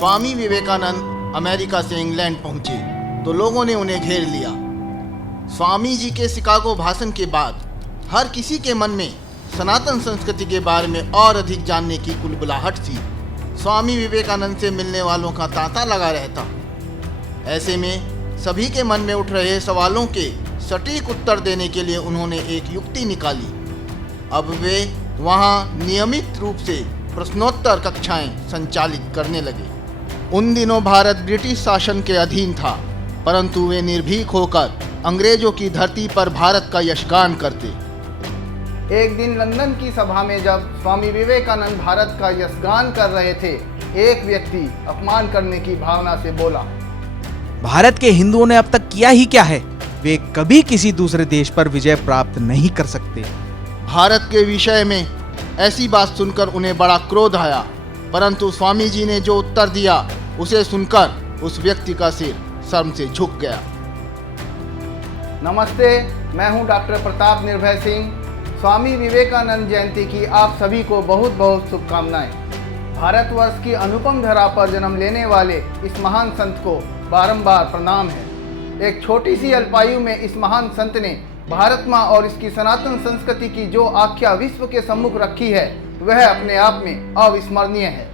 Swami Vivekananda America से England पहुंचे तो लोगों ने उन्हें घेर लिया। स्वामी जी के शिकागो भाषण के बाद हर किसी के मन में सनातन संस्कृति के बारे में और अधिक जानने की कुलबुलाहट थी। स्वामी विवेकानंद से मिलने वालों का तांता लगा रहता। ऐसे में सभी के मन में उठ रहे सवालों के सटीक उत्तर देने के लिए उन्होंने एक युक्ति निकाली। अब वे वहां नियमित रूप से प्रश्नोत्तर कक्षाएं संचालित करने लगे। उन दिनों भारत ब्रिटिश शासन के अधीन था, परंतु वे निर्भीक होकर अंग्रेजों की धरती पर भारत का यशगान करते। एक दिन लंदन की सभा में जब स्वामी विवेकानंद भारत का यशगान कर रहे थे, एक व्यक्ति अपमान करने की भावना से बोला, भारत के हिंदुओं ने अब तक किया ही क्या है? वे कभी किसी दूसरे देश पर विजय प्राप्त नहीं कर सकते। भारत के विषय में ऐसी बात सुनकर उन्हें बड़ा क्रोध आया, परंतु स्वामी जी ने जो उत्तर दिया उसे सुनकर उस व्यक्ति का सिर शर्म से झुक गया। नमस्ते, मैं हूं डॉक्टर प्रताप निर्भय सिंह। स्वामी विवेकानंद जयंती की आप सभी को बहुत बहुत शुभकामनाएं। भारतवर्ष की अनुपम धरा पर जन्म लेने वाले इस महान संत को बारंबार प्रणाम है। एक छोटी सी अल्पायु में इस महान संत ने भारत माँ और इसकी सनातन संस्कृति की जो आख्या विश्व के सम्मुख रखी है, वह अपने आप में अविस्मरणीय है।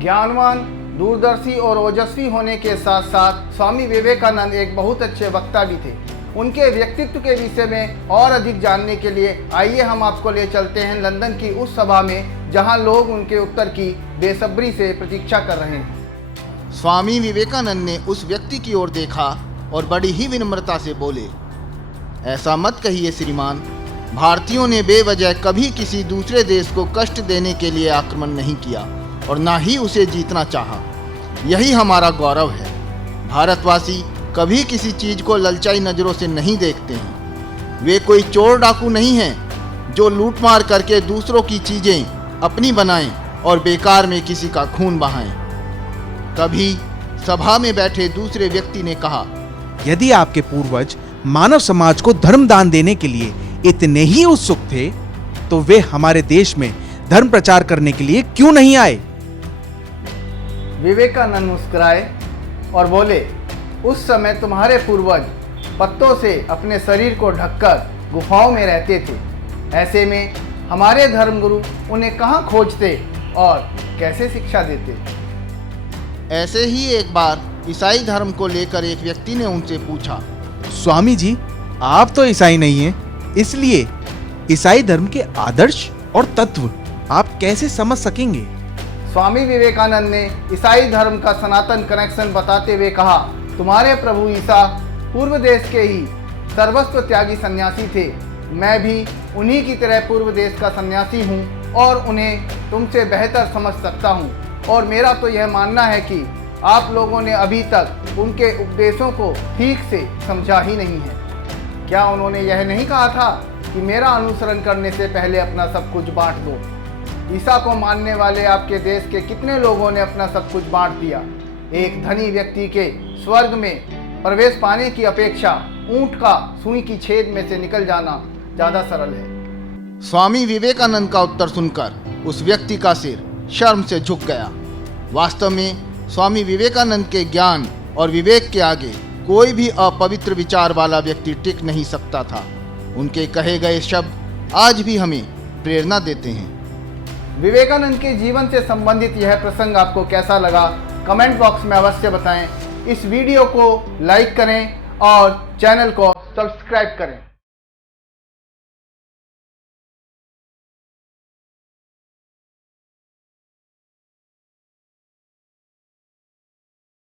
ज्ञानवान, दूरदर्शी और ओजस्वी होने के साथ साथ स्वामी विवेकानंद एक बहुत अच्छे वक्ता भी थे। उनके व्यक्तित्व के विषय में और अधिक जानने के लिए आइए हम आपको ले चलते हैं लंदन की उस सभा में, जहां लोग उनके उत्तर की बेसब्री से प्रतीक्षा कर रहे हैं। स्वामी विवेकानंद ने उस व्यक्ति की ओर देखा और बड़ी ही विनम्रता से बोले, ऐसा मत कहिए श्रीमान, भारतीयों ने बेवजह कभी किसी दूसरे देश को कष्ट देने के लिए आक्रमण नहीं किया और ना ही उसे जीतना चाहा। यही हमारा गौरव है। भारतवासी कभी किसी चीज को ललचाई नजरों से नहीं देखते हैं। वे कोई चोर डाकू नहीं हैं जो लूटमार करके दूसरों की चीजें अपनी बनाएं और बेकार में किसी का खून बहाएं। तभी सभा में बैठे दूसरे व्यक्ति ने कहा, यदि आपके पूर्वज मानव समाज को धर्म दान देने के लिए इतने ही उत्सुक थे, तो वे हमारे देश में धर्म प्रचार करने के लिए क्यों नहीं आए? विवेकानंद मुस्कुराए और बोले, उस समय तुम्हारे पूर्वज पत्तों से अपने शरीर को ढककर गुफाओं में रहते थे। ऐसे में हमारे धर्मगुरु उन्हें कहाँ खोजते और कैसे शिक्षा देते? ऐसे ही एक बार ईसाई धर्म को लेकर एक व्यक्ति ने उनसे पूछा, स्वामी जी, आप तो ईसाई नहीं हैं, इसलिए ईसाई धर्म के आदर्श और तत्व आप कैसे समझ सकेंगे? स्वामी विवेकानंद ने ईसाई धर्म का सनातन कनेक्शन बताते हुए कहा, तुम्हारे प्रभु ईसा पूर्व देश के ही सर्वस्व त्यागी सन्यासी थे। मैं भी उन्हीं की तरह पूर्व देश का सन्यासी हूँ और उन्हें तुमसे बेहतर समझ सकता हूँ। और मेरा तो यह मानना है कि आप लोगों ने अभी तक उनके उपदेशों को ठीक से समझा ही नहीं है। क्या उन्होंने यह नहीं कहा था कि मेरा अनुसरण करने से पहले अपना सब कुछ बांट दो? ईसा को मानने वाले आपके देश के कितने लोगों ने अपना सब कुछ बांट दिया? एक धनी व्यक्ति के स्वर्ग में प्रवेश पाने की अपेक्षा ऊंट का सुई की छेद में से निकल जाना ज्यादा सरल है। स्वामी विवेकानंद का उत्तर सुनकर उस व्यक्ति का सिर शर्म से झुक गया। वास्तव में स्वामी विवेकानंद के ज्ञान और विवेक के आगे कोई भी अपवित्र विचार वाला व्यक्ति टिक नहीं सकता था। उनके कहे गए शब्द आज भी हमें प्रेरणा देते हैं। विवेकानंद के जीवन से संबंधित यह प्रसंग आपको कैसा लगा, कमेंट बॉक्स में अवश्य बताएं। इस वीडियो को लाइक करें और चैनल को सब्सक्राइब करें।